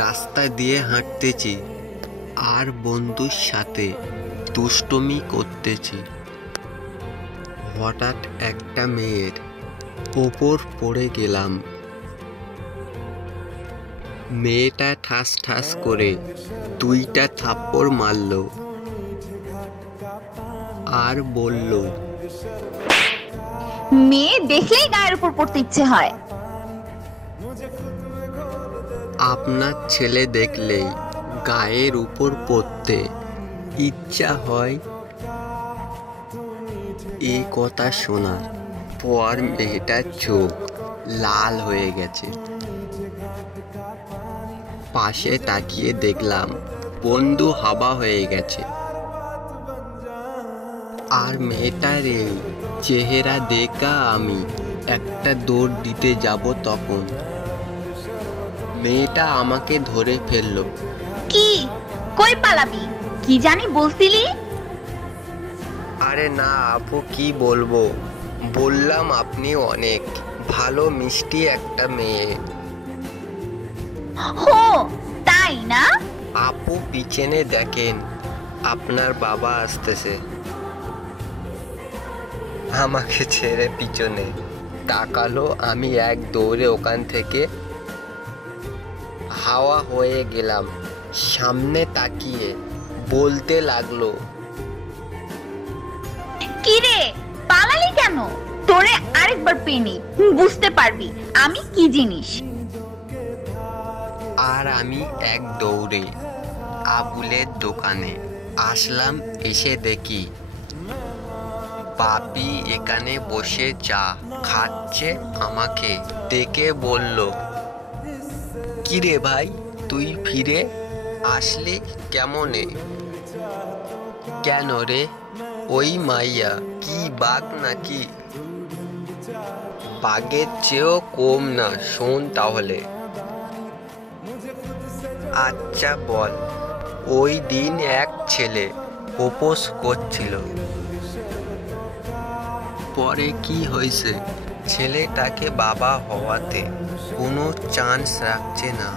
রাস্তা দিয়ে হাঁটতেছি আর বন্ধুর সাথে দুষ্টুমি করতেছি। হঠাৎ একটা মেয়ের ওপর পড়ে গেলাম। মেয়েটা ঠাস ঠাস করে 2টা থাপ্পড় মারল আর বলল, মেয়ে দেখলেই গায়ের উপর পড়তে ইচ্ছে হয়। আপনার ছেলে দেখলেই গায়ের উপর পড়তে ইচ্ছা হয়? এই কথা শোনার পর মেয়েটার চোখ লাল হয়ে গেছে। পাশে তাকিয়ে দেখলাম বন্ধু হাবা হয়ে গেছে। আর মেয়েটার এই চেহারা দেখা আমি একটা দৌড় দিতে যাব, তখন মেয়েটা আমাকে ধরে ফেললো। কি? কই পালাবি? কি জানি বলছিলি? আরে না আপু, কি বলবো, বললাম আপনি অনেক ভালো মিষ্টি একটা মেয়ে। হো, তাই না? আপু পিছনে দেখেন, আপনার বাবা আসতেছে। আমাকে ছেড়ে পিছনে তাকালো। আমি এক দৌড়ে ওখান থেকে হাওয়া হয়ে গেলাম। সামনে তাকিয়ে বলতে লাগলো, কি রে, পালালি কেন? তোরে আরেকবার পেনি, বুঝতে পারবি আমি কি জিনিস। আর আমি এক দৌড়ে আবুলের দোকানে আসলাম। এসে দেখি বাপি এখানে বসে চা খাচ্ছে। আমাকে দেখে বলল, কিরে ভাই, তুই ফিরে আসলি কেমনে? কেন রে, ওই মাইয়া কি বাঘ নাকি? বাঘের চেয়েও কম না। শোন তাহলে। আচ্ছা বল। ওই দিন এক ছেলে প্রপোজ করছিল। পরে কি হয়েছে? ছেলেটাকে বাবা হওয়াতে কোনো চান্স রাখছে না।